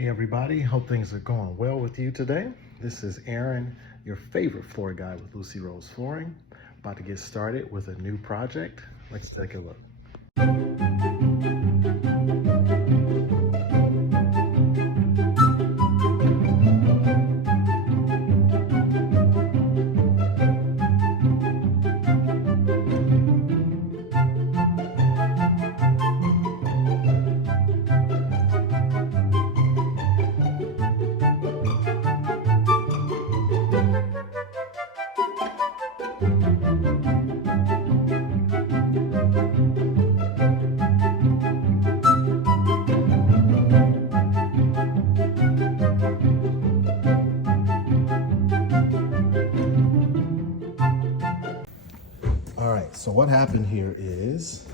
Hey everybody, hope things are going well with you today. This is Aaron, your favorite floor guy with Lucy Rose Flooring. About to get started with a new project. Let's take a look. All right, so what happened here is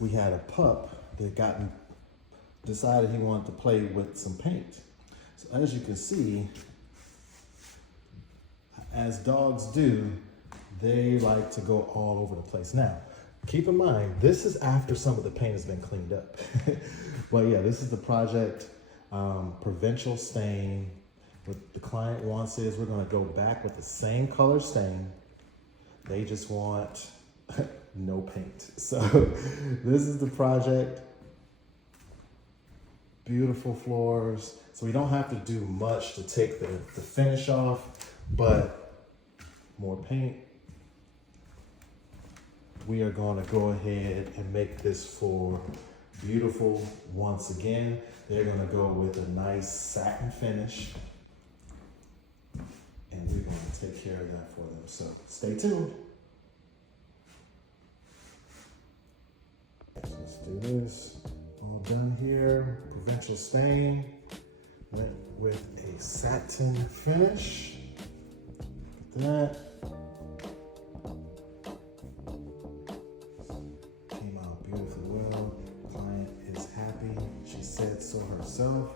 we had a pup that decided he wanted to play with some paint. So as you can see, as dogs do, they like to go all over the place. Now, keep in mind, this is after some of the paint has been cleaned up. But yeah, this is the project, provincial stain. What the client wants is we're gonna go back with the same color stain. They just want no paint. So this is the project. Beautiful floors. So we don't have to do much to take the finish off, but more paint. We are going to go ahead and make this floor beautiful once again. They're going to go with a nice satin finish, and we're going to take care of that for them. So stay tuned. Let's do this. All done here. Provincial stain. Went with a satin finish. Look at that. Came out beautifully well. Client is happy. She said so herself.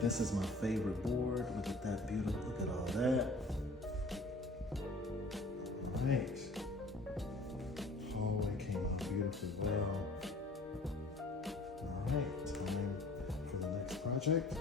This is my favorite board. Look at that beautiful. Look at all that. All right. Hallway came out beautifully well. All right, time for the next project.